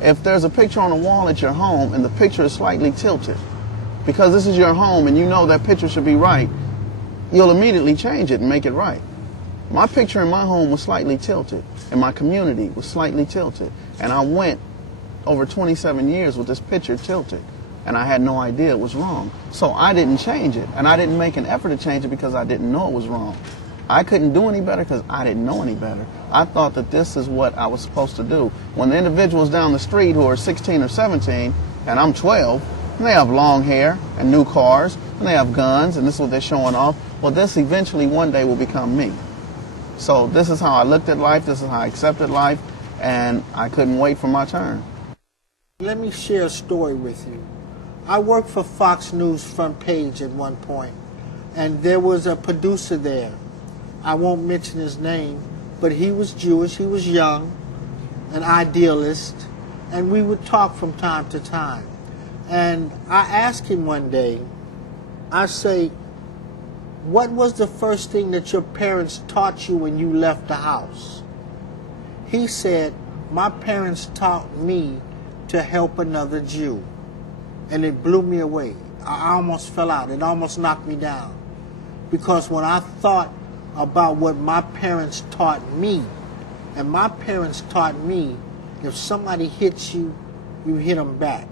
If there's a picture on the wall at your home and the picture is slightly tilted, because this is your home and you know that picture should be right, you'll immediately change it and make it right. My picture in my home was slightly tilted, and my community was slightly tilted, and I went over 27 years with this picture tilted, and I had no idea it was wrong. So I didn't change it, and I didn't make an effort to change it because I didn't know it was wrong. I couldn't do any better because I didn't know any better. I thought that this is what I was supposed to do. When the individuals down the street who are 16 or 17, and I'm 12, and they have long hair and new cars, and they have guns, and this is what they're showing off, well, this eventually one day will become me. So this is how I looked at life, this is how I accepted life, and I couldn't wait for my turn. Let me share a story with you. I worked for Fox News Front Page at one point, and there was a producer there. I won't mention his name, but he was Jewish, he was young, an idealist, and we would talk from time to time. And I asked him one day, I say, what was the first thing that your parents taught you when you left the house? He said, my parents taught me to help another Jew. And it blew me away. I almost fell out. It almost knocked me down. Because when I thought about what my parents taught me, and my parents taught me, if somebody hits you, you hit them back.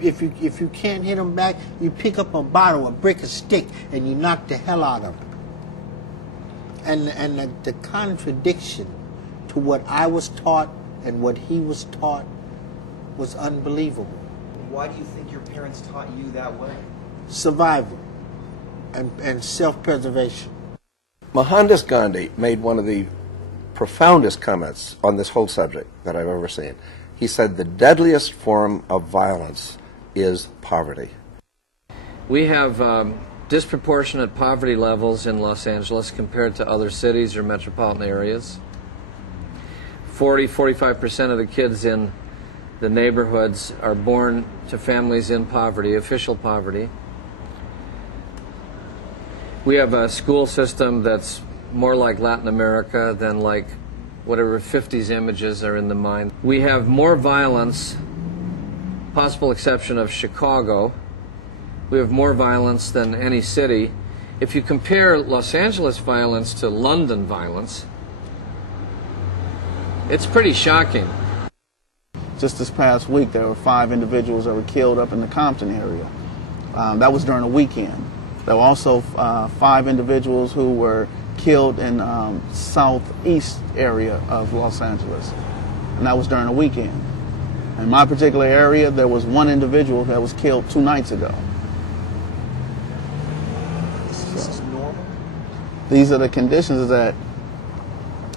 If you can't hit them back, you pick up a bottle, a brick, a stick, and you knock the hell out of them. And the contradiction to what I was taught and what he was taught was unbelievable. Why do you think your parents taught you that way? Survival and self-preservation. Mohandas Gandhi made one of the profoundest comments on this whole subject that I've ever seen. He said the deadliest form of violence is poverty. We have disproportionate poverty levels in Los Angeles compared to other cities or metropolitan areas. 45% of the kids in the neighborhoods are born to families in poverty, official poverty. We have a school system that's more like Latin America than like whatever 50s images are in the mind. We have more violence, possible exception of Chicago. We have more violence than any city. If you compare Los Angeles violence to London violence, it's pretty shocking. Just this past week, there were 5 individuals that were killed up in the Compton area. That was during a weekend. There were also 5 individuals who were killed in southeast area of Los Angeles, and that was during a weekend. In my particular area, there was 1 individual that was killed 2 nights ago. This is normal? These are the conditions that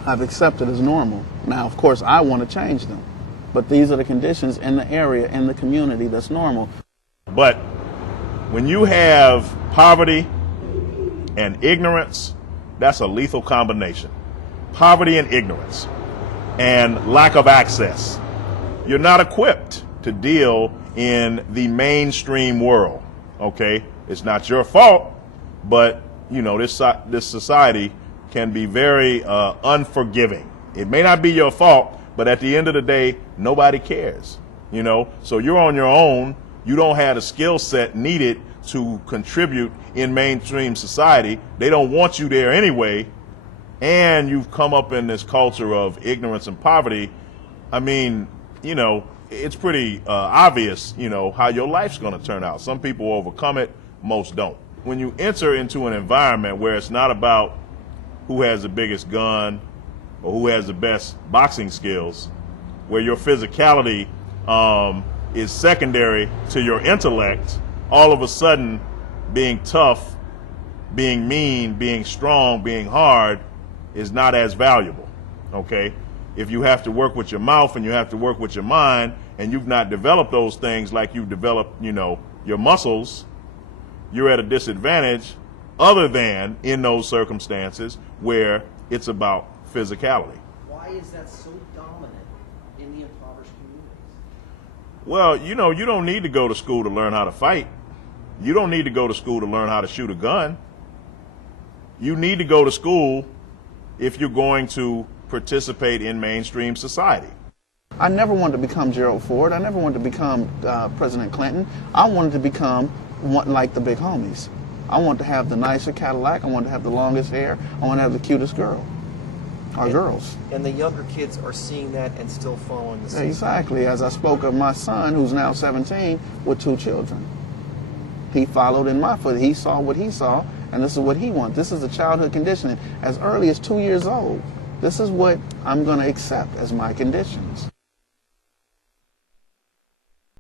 I've accepted as normal. Now, of course, I want to change them, but these are the conditions in the area, in the community that's normal. But when you have poverty and ignorance, that's a lethal combination. Poverty and ignorance and lack of access. You're not equipped to deal in the mainstream world, okay? It's not your fault, but, you know, this society can be very unforgiving. It may not be your fault, but at the end of the day, nobody cares, you know? So you're on your own. You don't have the skill set needed to contribute in mainstream society. They don't want you there anyway, and you've come up in this culture of ignorance and poverty. I mean, you know, it's pretty obvious, you know, how your life's going to turn out. Some people overcome it, most don't. When you enter into an environment where it's not about who has the biggest gun or who has the best boxing skills, where your physicality is secondary to your intellect, all of a sudden being tough, being mean, being strong, being hard is not as valuable, okay? If you have to work with your mouth and you have to work with your mind and you've not developed those things like you've developed, you know, your muscles, you're at a disadvantage other than in those circumstances where it's about physicality. Why is that so dominant in the impoverished communities? Well, you know, you don't need to go to school to learn how to fight. You don't need to go to school to learn how to shoot a gun. You need to go to school if you're going to participate in mainstream society. I never wanted to become Gerald Ford. I never wanted to become President Clinton. I wanted to become like the big homies. I wanted to have the nicer Cadillac. I wanted to have the longest hair. I wanted to have the cutest girl. Or girls. And the younger kids are seeing that and still following the same. Exactly. As I spoke of my son, who's now 17, with 2 children. He followed in my foot. He saw what he saw, and this is what he wants. This is the childhood conditioning. As early as 2 years old, this is what I'm going to accept as my conditions.